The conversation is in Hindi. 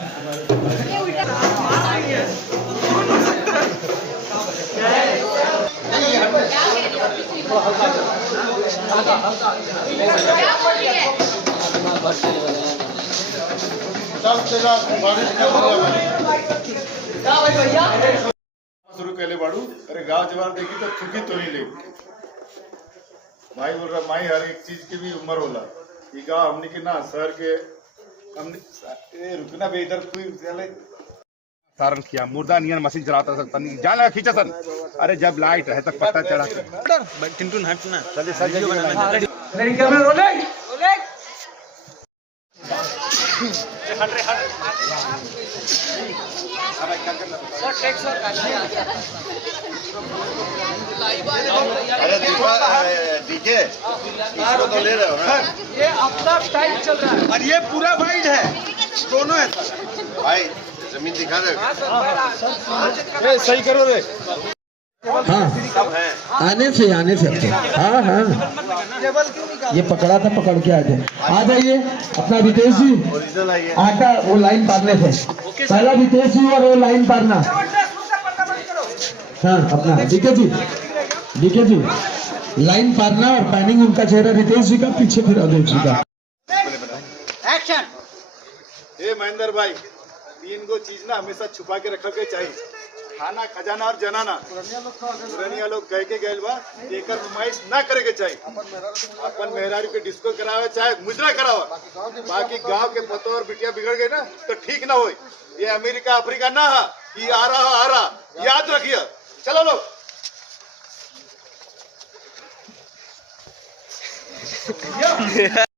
शुरू केले बाड़ू। अरे गांव जवान देखी तो चुकी तो नहीं ले भाई बोल रहा माई हर एक चीज की भी उम्र होला। ये गांव हमने के ना शहर के हमने रुकना बे इधर कोई सारण किया मुर्दा नियन मशीन चलाता सकता नहीं जान लगा खींचा सन। अरे जब लाइट है तक पत्ता चढ़ा टिंटू हटना चलिए सर मेरी कैमरा रोलिंग अरे डीजे इसको तो ले रहे हो ना। ये अपना टाइम चल रहा है और ये पूरा वाइड है दोनों है भाई जमीन दिखा दे। सही करो रे। हाँ आने से हाँ हाँ ये पकड़ा था पकड़ के आए थे। आ जाइए अपना रितेश जी आटा वो लाइन पारने थे पहला रितेश जी और वो लाइन पारना। हाँ अपना डीके जी लाइन पारना और पैनिंग उनका चेहरा रितेश जी का पीछे फिर अजय जी का। एक्शन। ए महेंद्र भाई तीन गो चीज ना हमेशा छुपा के रखे के चाहिए खाना खजाना और जनाना। पुरानिया लोग कह के गए बा एकर नुमाइश ना करे के चाहिए। अपन मेहरारू के डिस्को करावे चाहे मुजरा करावे बाकी गांव के पतो और बिटिया बिगड़ गए ना तो ठीक ना होए। ये अमेरिका अफ्रीका ना है ये आ रहा याद रखिए। चलो लोग